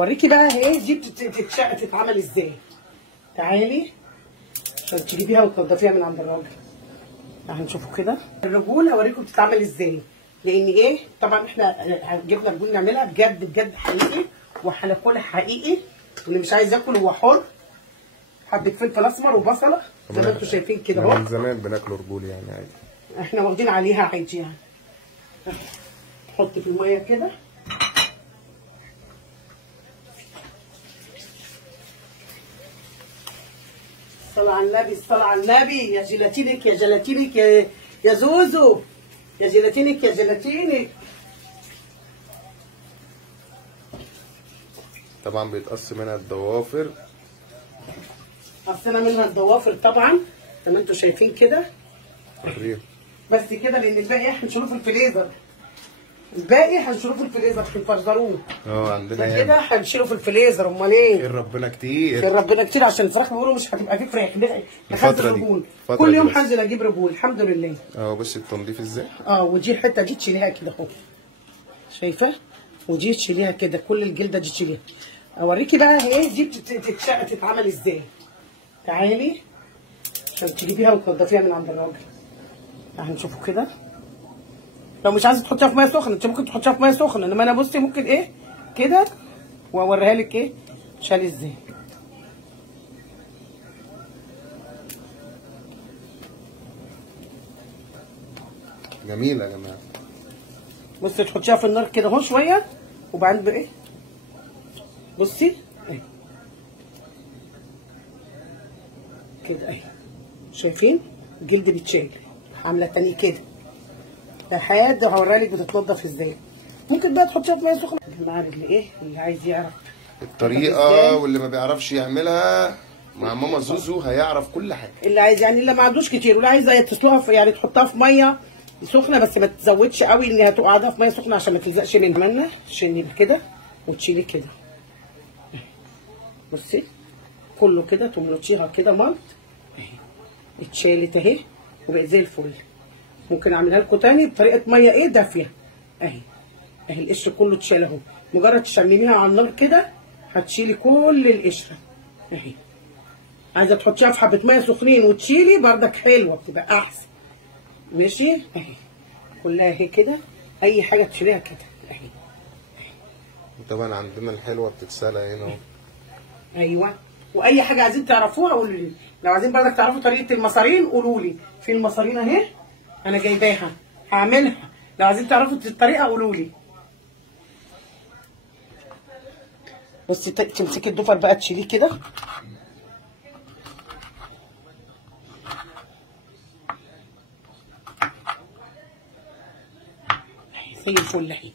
اوريكي بقى ايه دي بتتعمل ازاي. تعالي عشان تجيبيها وتنضفيها من عند الراجل. هنشوفوا كده الرجول، هوريكم بتتعمل ازاي. لان ايه طبعا احنا جبنا رجول نعملها بجد بجد حقيقي، وهناكلها حقيقي، واللي مش عايز ياكل هو حر. حبه فلفل اسمر وبصله زي ما انتم شايفين كده اهو. من زمان بناكل رجول يعني عادي، احنا واخدين عليها عادي يعني. نحط في الميه كده الصلاة على النبي، الصلاة على النبي. يا جيلاتينك يا جيلاتينك يا زوزو، يا جيلاتينك يا جيلاتينك. طبعا بيتقص منها الضوافر. قصينا منها الضوافر طبعا زي ما انتم شايفين كده. بس كده، لان الباقي هنشيله في الفريزر. الباقي هنشيله في الفريزر هنفرزروه. عندنا كده هنشيله في الفريزر. امال ايه؟ خير ربنا كتير، خير ربنا كتير، عشان الفراخ بيقولوا مش هتبقى في فراخ. الفترة دي كل يوم هنزل اجيب رجول الحمد لله. بصي التنظيف ازاي. ودي الحته دي تشيليها كده اهو، شايفه؟ ودي تشيليها كده، كل الجلده دي تشيليها. اوريكي بقى ايه دي بتتعمل ازاي. تعالي عشان تجيبيها وتنضفيها من عند الراجل. هنشوفوا كده. لو مش عايزه تحطيها في ميه سخنه انت ممكن تحطيها في ميه سخنه، انما انا بصي ممكن ايه كده واوريها لك ايه تشال ازاي. جميله يا جماعه. بصي تحطيها في النار كده اهو شويه، وبعدين بايه بصي ايه كده اهي، شايفين الجلد بيتشال. عامله تاني كده لحد هوريها لك بتتنضف ازاي. ممكن بقى تحطيها في ميه سخنه. يا جماعه اللي عايز يعرف الطريقه واللي ما بيعرفش يعملها مع ماما زوزو هيعرف كل حاجه. اللي عايز يعني اللي ما عندوش كتير، واللي عايزه تسلقها يعني تحطها في ميه سخنه، بس ما تزودش قوي انها تقعدها في ميه سخنه عشان ما تلزقش منها. عملنا تشيلي كده وتشيلي كده. بصي كله كده تملطيها كده ملط اهي، اتشالت اهي وبقت زي الفل. ممكن اعملها لكم تاني بطريقه ميه ايه دافيه اهي. اهي القشر كله اتشال اهو، مجرد تشمميها على النار كده هتشيلي كل القشره اهي. عايزه تحطيها في حبه ميه سخنين وتشيلي بردك حلوه بتبقى احسن. ماشي اهي كلها اهي كده، اي حاجه تشيليها كده اهي. طبعا عندنا الحلوه بتتسلق هنا اهو. ايوه، واي حاجه عايزين تعرفوها قولوا لي. لو عايزين بردك تعرفوا طريقه المصارين قولوا لي. في المصارين اهي انا جايباها هعملها. لو عايزين تعرفوا الطريقه قولوا لي. بصي تمسكي الضفر بقى تشيليه كده زي الفل اهي.